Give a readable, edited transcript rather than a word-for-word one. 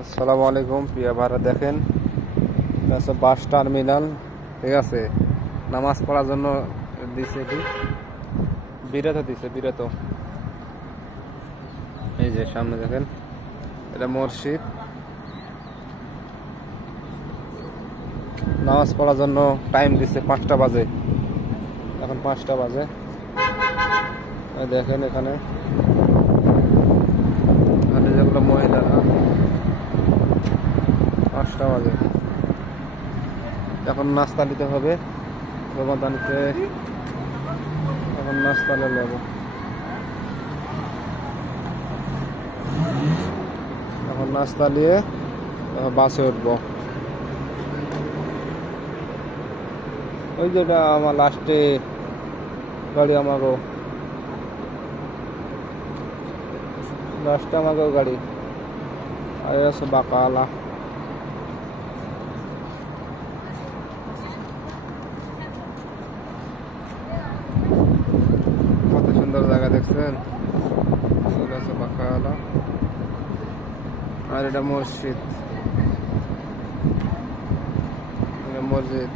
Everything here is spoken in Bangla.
আসসালামু আলাইকুম প্রিয় ভাইরা, দেখেন এটা হচ্ছে বাস টার্মিনাল। ঠিক আছে, নামাজ পড়ার জন্য দিছে, এটি বিরত দিছে, বিরত। এই যে সামনে দেখেন, এটা মসজিদ। নামাজ পড়ার জন্য টাইম দিছে 5টা বাজে, এখন 5টা বাজে। দেখেন এখানে যেগুলো মহিলারা, 5টা বাজে। এখন নাস্তা নিতে হবে রমাদানিতে, এখন নাস্তা নিয়ে নেব। এখন নাস্তা নিয়ে বাসে উঠবো। ওই যেটা আমার লাস্টে গাড়ি, আমাকেও গাড়ি, আর আছে বাঁকাওয়ালা। কত সুন্দর জায়গা দেখছেন, আছে বাঁকাওয়ালা। আর এটা মসজিদ, মসজিদ।